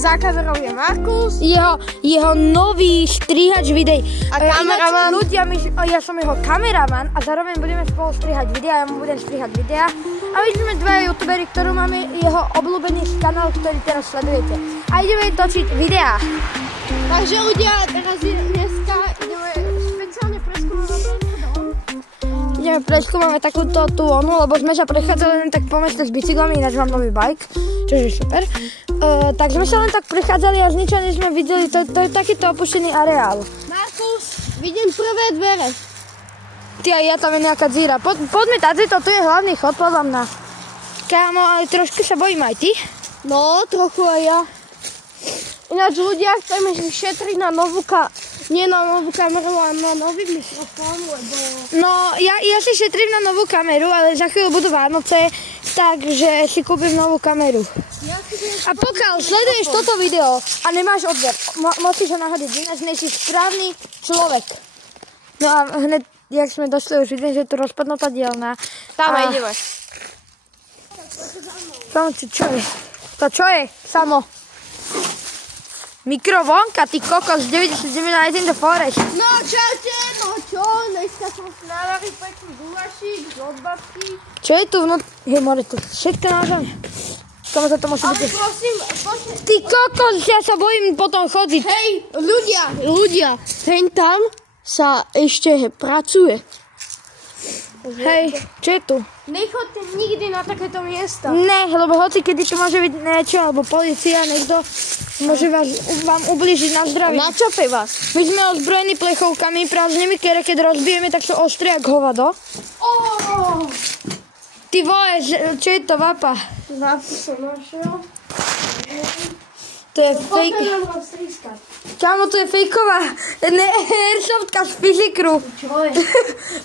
Za kamerou je Markus. Jeho nový strihač videí. A kameraman. Ľudia, ja som jeho kameraman a zároveň budeme spolu strihať videa, ja mu budem strihať videa. A my sme dva youtuberi, ktorú máme jeho obľúbený kanál, ktorý teraz sledujete. A ideme točiť videá. Takže ľudia, teraz dneska ideme špeciálne preskúmať dom. Ideme preskúmame takúto tú onu, lebo sme sa prechádzali len tak po meste s bicyklami, ináč mám nový bike, čo je super. Tak sme sa len tak prechádzali a z ničoho sme videli, to je takýto opuštený areál. Markus, vidím prvé dvere. Ty aj ja tam je nejaká dzíra. Poďme tady, to tu je hlavný chod, podľa mňa. Kámo, ale trošku sa bojím aj ty. No, trochu aj ja. Ináč ľudia, chceme šetriť na novú nie na novú kameru, ale na nový mikrofón, lebo... No, ja si šetrím na novú kameru, ale za chvíľu budú Vánoce, takže si kúpim novú kameru. A pokiaľ sleduješ toto video a nemáš odber, musíš ho nahodiť, ináč nejsi správny človek. No a hneď, jak sme došli, už vidím, že je tu rozpadnutá dielna. Tam ideme. Samo, čo je? To čo je? Samo. Mikrovlnka, ty kokos, 99 Night in the Forest. No čaute, no čo, dneska som si navaril pekný gulašík z odbavky. Čo je tu vnútri? Hej, more tu všetko nážane. Komu to musí byť? Ale prosím, poďme. Ty kokos, ja sa bojím potom chodiť. Hej, ľudia, hen tam sa ešte pracuje. Hej, čo je tu? Nechoďte nikdy na takéto miesta. Ne, lebo hoci kedy tu môže byť niečo, alebo polícia, niekto môže vám ublížiť na zdravie. Načape vás. My sme ozbrojení plechovkami prázdnymi, ktoré keď rozbijeme, tak sú ostré jak hovado. Ty vole, čo je to, vapa? Vápu som našiel. To je fake. Kámo, to je fejková airsoftka z Fyzikru. Čo je?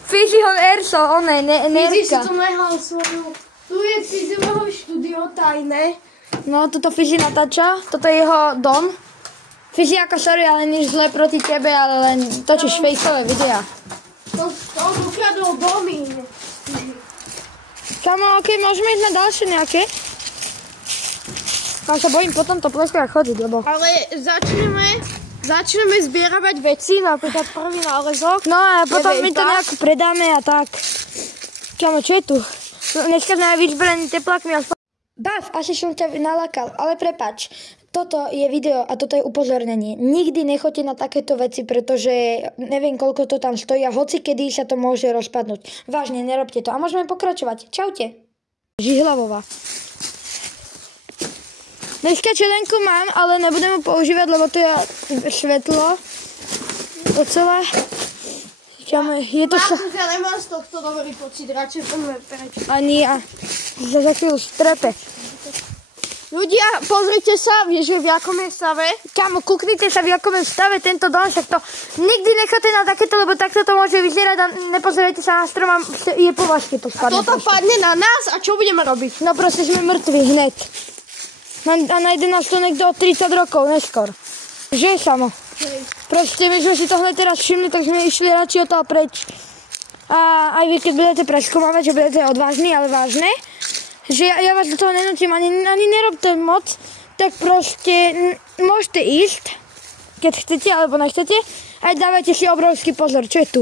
Fyzikon airsoft, nerka. Fyzi si to nehal svoju. Tu je Fyziového štúdio tajné. No, toto Fyzi natáča, toto je jeho dom. Fyzi ako sorry, ale nič zle proti tebe, ale len točíš fejkové videá. To ukradol domy. Kámo, okej, môžeme ísť na ďalšie nejaké? Mám sa bojím potom to pleskách chodiť, lebo... Ale začneme zbieravať veci, napríklad prvý nálezok. No a potom my to nejako predáme a tak. Kámo, čo je tu? Dneska sme aj vyzbrení teplákmi a... Bav, asi som ťa nalákal, ale prepáč. Toto je video a toto je upozornenie. Nikdy nechoďte na takéto veci, pretože neviem, koľko to tam stojí a hoci kedy sa to môže rozpadnúť. Vážne, nerobte to. A môžeme pokračovať. Čaute. Žihlavová. Dneska čelenku mám, ale nebudem ho používať, lebo tu je svetlo. Docela. Je to sa... Ja nemám z tohto dobrý pocit, radšej poďme preč. Ani ja. Za chvíľu strepe. Ľudia, pozrite sa, vieš, v jakom je stave? Kámo, kúknite sa, v jakom je stave tento dom, však to nikdy nechoďte na takéto, lebo takto to môže vyzerať a nepozerajte sa na strom a je považky to spadne. A toto padne na nás a čo budeme robiť? No proste sme mŕtvi hneď. A nájde nás to niekto od 30 rokov neskôr. Že samo. Hej. Proste my sme si to hneď teraz všimli, tak sme išli radšej od toho preč. A aj vy, keď budete preskúmavať, že budete odvážni, ale vážne, že ja vás do toho nenútim, ani nerobte moc, tak proste môžete ísť, keď chcete, alebo nechcete, aj dávajte si obrovský pozor, čo je tu.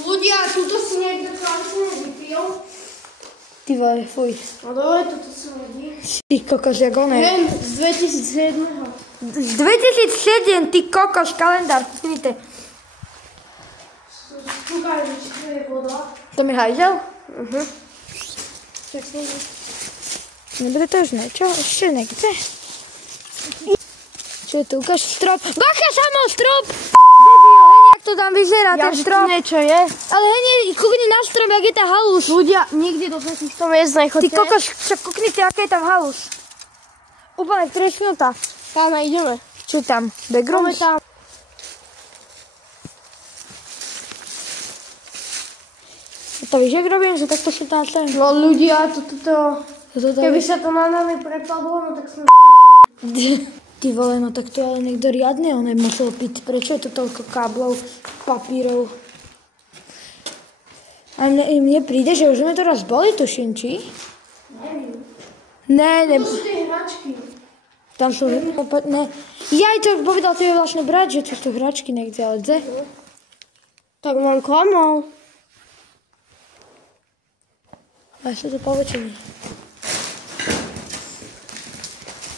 Ľudia, tuto si niekto kvalitne vypil. Ty vole, fuj. No dobre, toto si ľudí. Ty kokos, jak oné. Len z 2007. Z 2007, ty kokos, kalendár, vidíte. Skúkaj, či to je voda. To mi hajzel? Nebude to už niečo? Ešte niekde? Čo je tu? Ukáž strop. Bacha, samo strop! Jak to tam vyzerá, ten strop? Niečo je. Ale hej, kúkni na strop, jak je tá halus. Ľudia, nikdy do takýchto miest nechoďte. Ty kokos, však kúknite, aká je tam halus. Úplne tresknutá. Tam ideme. Čo je tam? Backrooms? Tam. To víš, jak robím, že takto si tam sem. No ľudia, keby sa to na nami prepadlo, no tak sme... Ty vole, no tak to ale niekto riadne on musel piť. Prečo je to toľko káblov, papírov? A mne príde, že už sme to raz boli, tuším, či? Neviem. Ne. To sú tie hračky. Tam sú... Ne. Ja aj to povedal tebe vlastne brat, že to sú hračky niekde, ale kde? Tak mám klamal. A sú to povečení.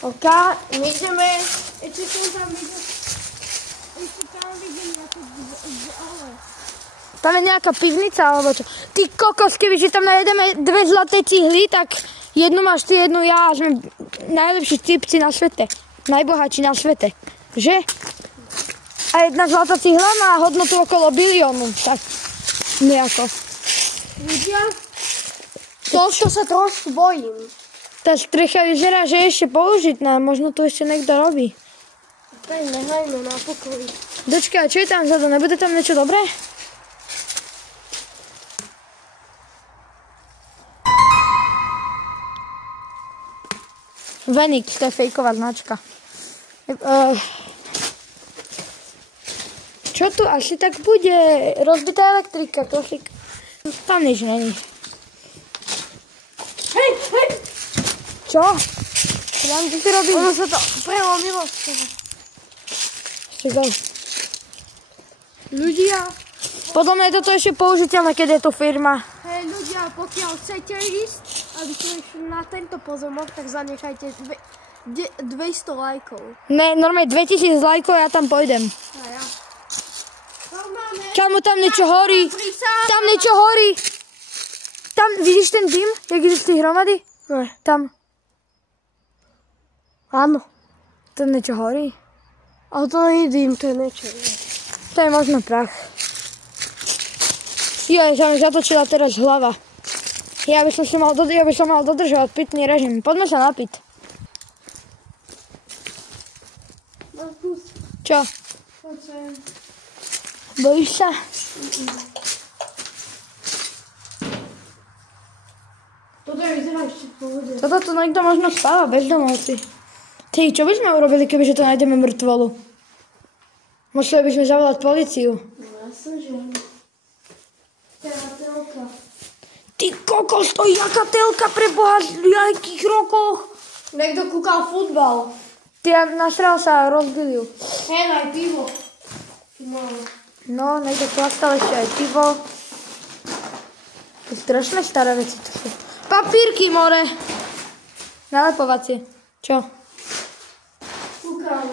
OK, my ideme. Ešte tam vidím na to ale. Tam je nejaká pivnica, alebo čo? Ty kokos, kebyže tam najedeme 2 zlaté cihly, tak jednu máš ty, jednu ja a sme najlepší typci na svete. Najbohatší na svete. Že? A jedna zlatá cihla má hodnotu okolo biliónu. Tak nejako. Ľudia? To sa trošku bojím. Tá strecha vyzerá, že je ešte použitná. Možno to ešte niekto robí. Tak nehajme na pokoji. Dočkaj, čo je tam vzadu? Nebude tam niečo dobré? Venix, to je fejková značka. Čo tu asi tak bude? Rozbitá elektrika, kofík. Tam nič není. Hej! Čo? Tam čo si robíš? Ono sa to prelomilo. Ešte go. Ľudia, Podľa mňa je toto ešte použiteľné, keď je to firma. hej ľudia, pokiaľ chcete ísť, aby sme išli na tento pozemok, tak zanechajte 200 lajkov. Ne, normálne 2000 lajkov, ja tam pôjdem. A ja. Normálne. Kámo, tam niečo horí. Prísahám. Tam niečo horí. Tam, vidíš ten dym? Jak ideš z tých hromady? Ne. Tam. Áno. Tam niečo horí. Ale to nie je dym, to je niečo. To je možno prach. Joj, sa mi zatočila teraz hlava. Ja by som mal dodržovať pitný režim. Poďme sa napiť. Čo? Bojíš sa? Toto je vyzerá ešte v pohode. Toto tu niekto možno spáva, bezdomovci. Ty, čo by sme urobili, kebyže to nájdeme mŕtvolu? Museli by sme zavolať políciu. No jasne, že telka. Ty kokos, to je jaká telka pre Boha, v jakých rokoch? Niekto kúkal futbal. Ty nasral sa a rozbil ju. Hej, aj pivo. No, niekto chlastal ešte aj pivo. To strašné staré veci to sú. Papírky, more. Nalepovacie. Čo? Kúkal.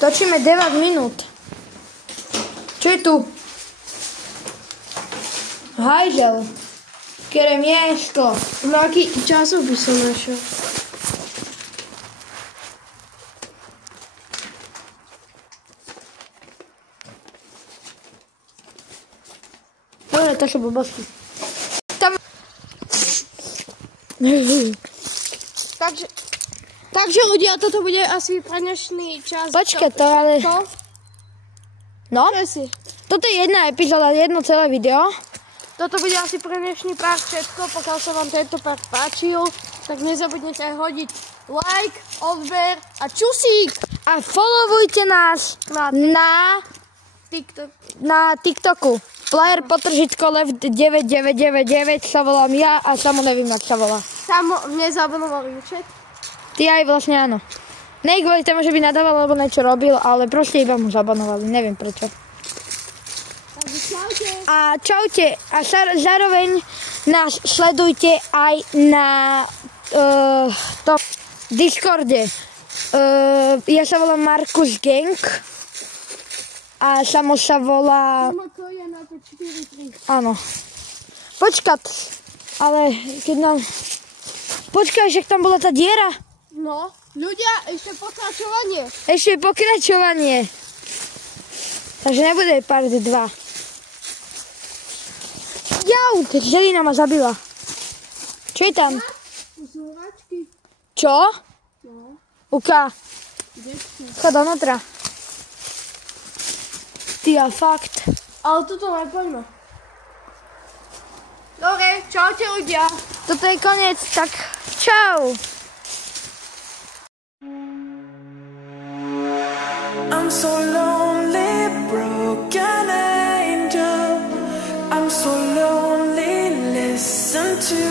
Točíme 9 minút. Čo je tu? Hajžel. Kere miesto. No aký časopis som našiel? Dobre, to sú blbosti. Tam... Takže ľudia, toto bude asi pre dnešný čas. Počkaj to, ale... To? No? Čo si? Toto je jedna epizóda, jedno celé video. Toto bude asi pre dnešný park všetko. Pokiaľ sa vám tento park páčil, tak nezabudnite aj hodiť like, odber a čusík A followujte nás na TikTok. TikToku. Player potržitko left 9999 sa volám ja a samo neviem, jak sa volá. Samo mne zabonovali účet. Ty aj vlastne áno. Nej kvôli tomu, že by nadával, alebo niečo robil, ale proste iba mu zabanovali. Neviem prečo. Takže čaute. A čaute. A zároveň nás sledujte aj na Discorde. Ja sa volám Markus Gang. A samo sa volá... Makoja na 543. Áno. Počkat. Ale keď nám... Počkaj, že tam bola tá diera. No, ľudia, ešte pokračovanie. Ešte pokračovanie. Takže nebude part 2. Jau, želina ma zabila. Čo je tam? To sú hračky. Čo? No, Uka, dečky. chod donútra. Ty a fakt. Ale toto nepoďme. Dobre, čaute ľudia. Toto je koniec, tak čau. I'm so lonely, broken angel. I'm so lonely, listen to